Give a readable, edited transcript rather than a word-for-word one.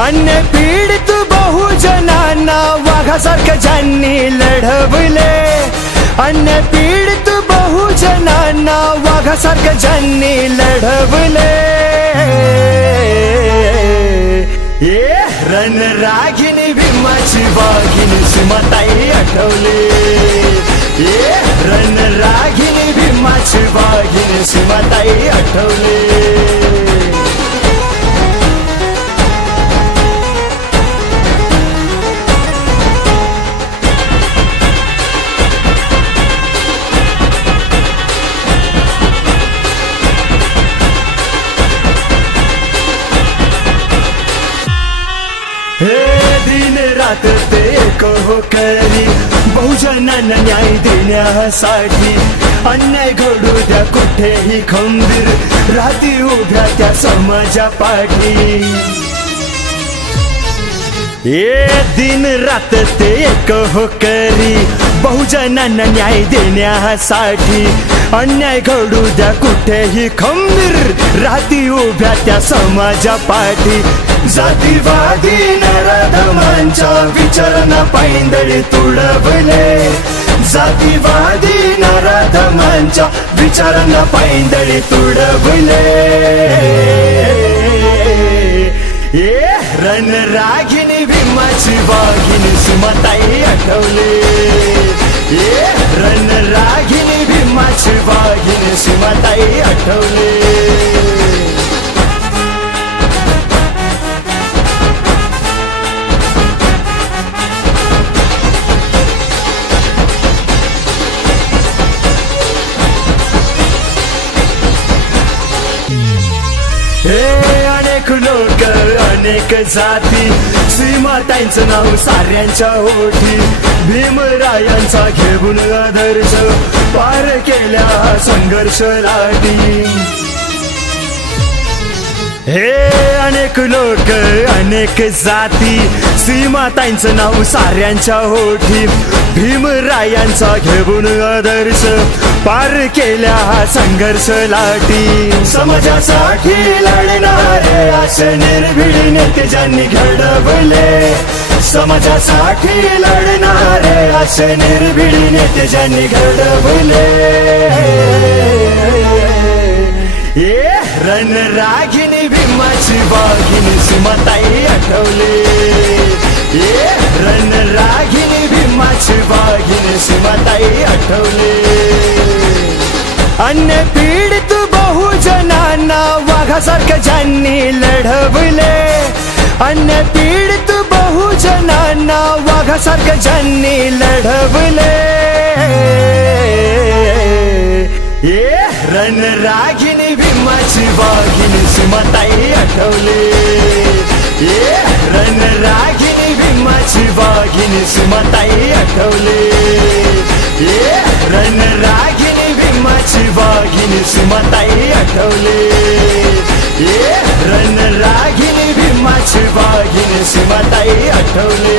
अन्य पीडित बहुजनांना वाघासारखं ज्यांनी लढवले, अन्य पीडित बहुजनांना वाघासारखं ज्यांनी लढवले, ये रणरागिणी भीमाची वाघिणी सीमाताई आठवले, ये रणरागिणी भीमाची वाघिणी सीमाताई आठवले। दिन रात ते एक हो करी बहुजनांना न्याय देण्यासाठी, अन्याय घडू द्या कुठेही खंबीर राहती उभ्या त्या समाजा पाठी। ये दिन रात ते एक हो करी बहुजनांना न्याय देण्यासाठी, अन्याय घडू द्या कुठेही खंबीर राहती उभ्या त्या समाजा पाठी। जातीवादी नराधमांच्या विचारांना पायंदळी तुडवले, जातीवादी नराधमांच्या विचारांना पायंदळी तुडवले, ये रणरागिणी भीमाची वाघिणी सीमाताई आठवले, ये रणरागिणी भीमाची वाघिणी सीमाताई आठवले। अनेक लोक अनेक जाती, सीमाताईंचं नाव साऱ्यांच्या ओठी, भीमरायांचा घेऊन आदर्श पार केल्या संघर्ष लाटी। हे अनेक लोक अनेक जाती, सीमाताईंचं नाव साऱ्यांच्या ओठी, भीमरायांचा घेऊन आदर्श पार केल्या संघर्ष लाटी। समाजासाठी लढणारे असे निर्भीड नेते ज्यांनी घडवले, समाजासाठी लढणारे असे निर्भीड नेते ज्यांनी घडवले, ये रणरागिणी भीमाची वाघिणी सीमाताई आठवले, ये रणरागिणी भीमाची वाघिणी सीमाताई आठवले। अन्य पीडित बहुजनांना वाघासारखं ज्यांनी लढवले, अन्य पीडित बहुजनांना वाघासारखं ज्यांनी लढवले, ये रणरागिणी भीमाची वाघिणी सीमाताई आठवले, ये रणरागिणी भीमाची वाघिणी सीमाताई आठवले, ये रणरागिणी भीमाची वाघिणी सीमाताई आठवले, ये रणरागिणी भीमाची वाघिणी सीमाताई आठवले।